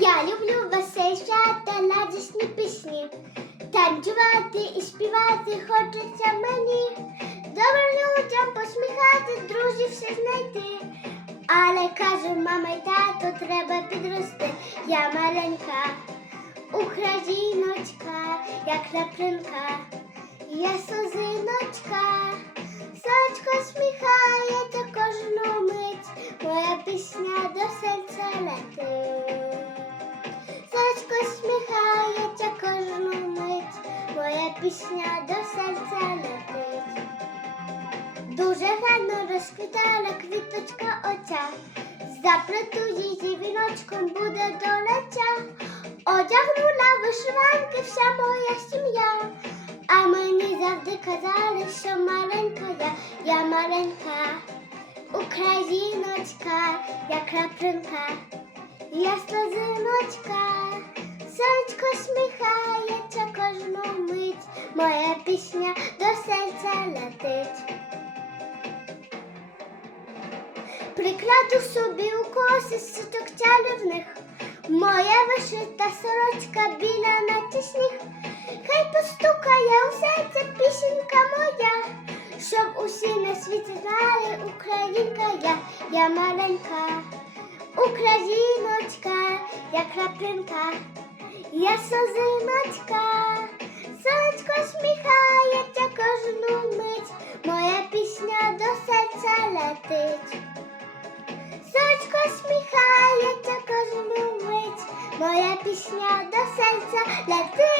люблю веселішати радісні пісні. Танцювати і співати хочеться мені. Добрим людям посміхати, друзів все знайти. Але каже мама й тато, треба підрости. Я маленька, україночка, як краплинка. Я слезиночка, сонечко сміхається кожну мить, моя пісня до серця пісня до серця летить. Дуже гарно розквітала квіточка оця, заплету її віночком буде долеця. Одягнула вишиванки вся моя сім'я. А мені завжди казали, що маленька я, я маленька, Україночка, я краплинка, я слезиночка, моя пісня до серця летить. Прикладу собі у коси суток чарівних, моя вишита сорочка біля на сніг. Хай постукає у серце пісенька моя, щоб усі на світі знали, українка я, я маленька, україночка, я краплинка, я созиночка, летить. Сонечко сміхається кожну мить, моя пісня до серця летить.